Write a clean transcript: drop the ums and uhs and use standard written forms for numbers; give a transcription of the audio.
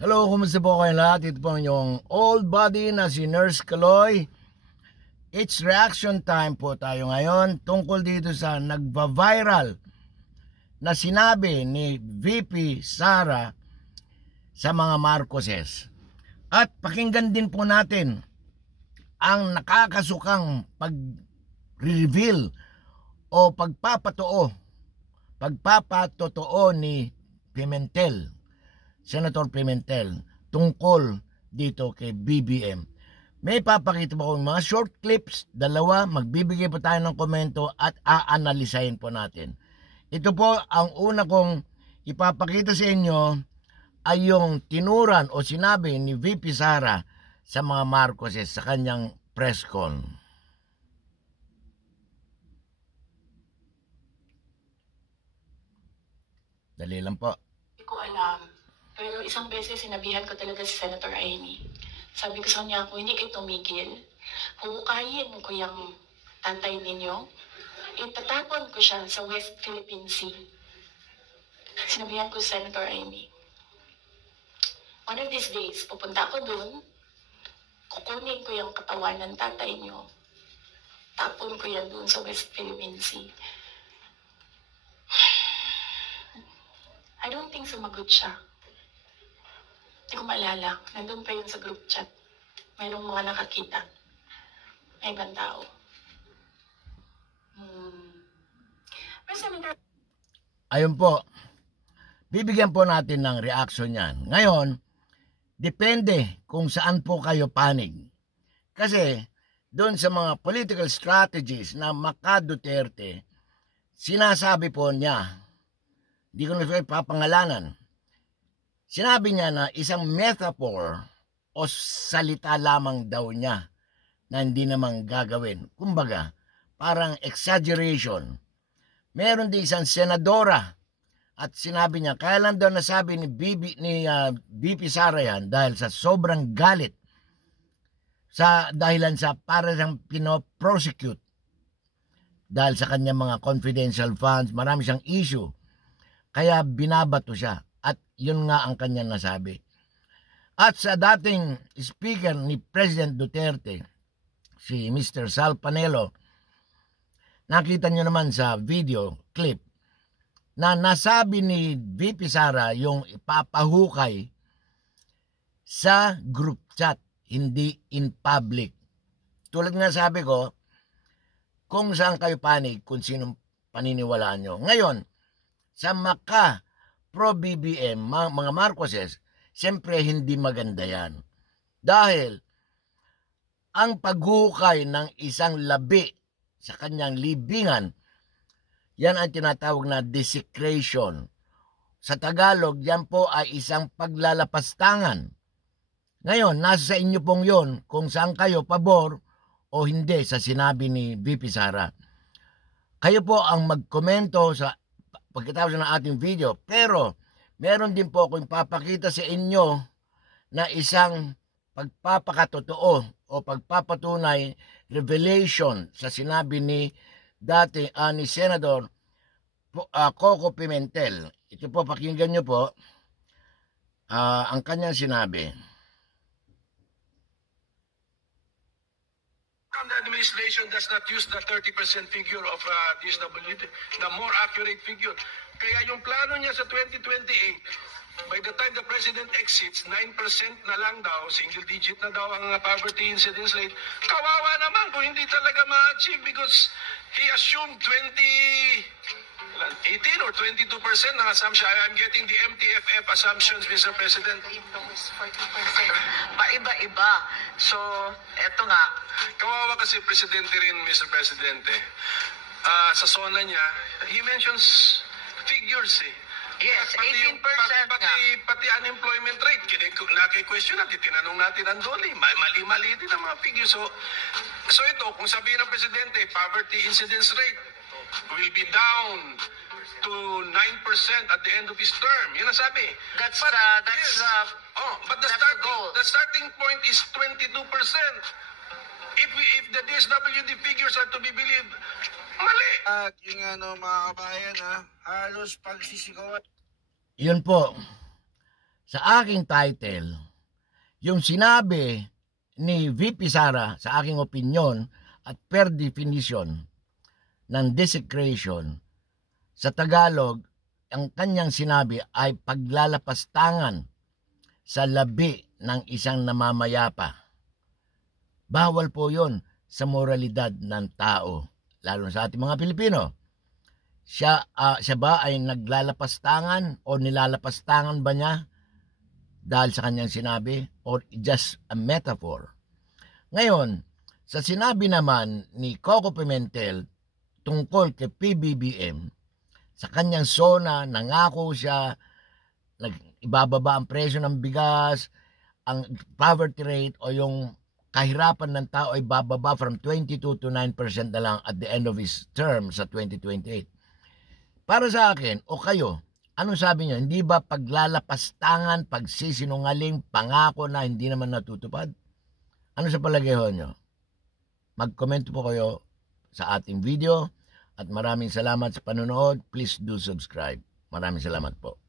Hello, kumusta po kayo lahat? Ito po ang inyong old buddy na si Nurse Kaloy. It's reaction time po tayo ngayon tungkol dito sa nagva-viral na sinabi ni VP Sara sa mga Marcoses. At pakinggan din po natin ang nakakasukang pag-reveal o pagpapatotoo ni Pimentel, Senator Pimentel, tungkol dito kay BBM. May papakita po akong mga short clips, dalawa, magbibigay po tayo ng komento at aanalisahin po natin. Ito po ang una kong ipapakita sa inyo ay yung tinuran o sinabi ni VP Sara sa mga Marcoses sa kanyang press con. Dali lang po. Hindi ko alam. Pero isang beses sinabihan ko talaga si Senator Amy. Sabi ko sa kanya, kung hindi kayo tumigil, huhukayin ko yung tatay ninyo, itatapon ko siya sa West Philippine Sea. Sinabihan ko si Senator Amy. One of these days, pupunta ako dun, kukunin ko yung katawan ng tatay niyo, tapon ko yan dun sa West Philippine Sea. I don't think sumagot siya. Hindi ko maalala. Nandun pa yun sa group chat. Mayroong mga nakakita. May ibang tao. Ayun po. Bibigyan po natin ng reaction yan. Ngayon, depende kung saan po kayo panig. Kasi, doon sa mga political strategies na Maka Duterte, sinasabi po niya, hindi ko na papangalanan, sinabi niya na isang metaphor o salita lamang daw niya na hindi namang gagawin. Kumbaga, parang exaggeration. Meron din isang senadora at sinabi niya, kaya lang daw nasabi ni VP Sara yan dahil sa sobrang galit sa dahilan sa para siyang pinoprosecute dahil sa kanyang mga confidential funds, marami siyang issue. Kaya binabato siya. At yun nga ang kanyang nasabi. At sa dating speaker ni President Duterte, si Mr. Sal Panelo, nakita nyo naman sa video clip na nasabi ni VP Sara yung ipapahukay sa group chat, hindi in public. Tulad nga sabi ko, kung saan kayo panig, kung sinong paniniwalaan nyo. Ngayon, sa Maka pro-BBM, mga Marcoses, siyempre hindi maganda yan. Dahil ang paghukay ng isang labi sa kanyang libingan, yan ang tinatawag na desecration. Sa Tagalog, yan po ay isang paglalapastangan. Ngayon, nasa sa inyo pong yon kung saan kayo pabor o hindi sa sinabi ni VP Sara. Kayo po ang magkomento sa pagkatapos ng ating video. Pero, meron din po akong papakita sa inyo na isang pagpapakatotoo o pagpapatunay revelation sa sinabi ni ni Senador Coco Pimentel. Ito po, pakinggan nyo po ang kanyang sinabi. The administration does not use the 30% figure of DSWD, the more accurate figure. Kaya yung plano niya sa 2028, by the time the President exits, 9% na lang daw, single digit na daw ang poverty incidence rate. Kawawa naman kung hindi talaga ma-achieve because he assumed 18 or 22% ng assumption. I'm getting the MTFF assumptions, Mr. President. Paiba-iba. So, eto nga. Kawawa kasi presidente rin, Mr. Presidente. Sa SONA niya, he mentions figures eh. Yes, 18% pati unemployment rate, naki-question natin, tinanong natin ang Dolly, mali-mali din ang mga figures. So ito, kung sabihin ng Presidente, poverty incidence rate will be down to 9% at the end of his term. Yun ang sabi. But the starting point is 22%. If the DSWD figures are to be believed, mali. At yung mga kabayan halos pagsisigawan. Yun po. sa aking title, yung sinabi ni VP Sara sa aking opinion at per definition ng desecration, sa Tagalog, ang kanyang sinabi ay paglalapastangan sa labi ng isang namamayapa. Bawal po yon sa moralidad ng tao, lalo sa ating mga Pilipino. Siya ba ay naglalapastangan o nilalapastangan ba niya dahil sa kanyang sinabi or just a metaphor? Ngayon, sa sinabi naman ni Coco Pimentel tungkol kay PBBM, sa kanyang SONA, nangako siya, ibababa ang presyo ng bigas, ang poverty rate o yung kahirapan ng tao ay bababa from 22 to 9% na lang at the end of his term sa 2028. Para sa akin, o kayo, anong sabi niyo? Hindi ba paglalapastangan, pagsisinungaling, pangako na hindi naman natutupad? Ano sa palagay niyo? Mag-comment po kayo sa ating video at maraming salamat sa panonood. Please do subscribe. Maraming salamat po.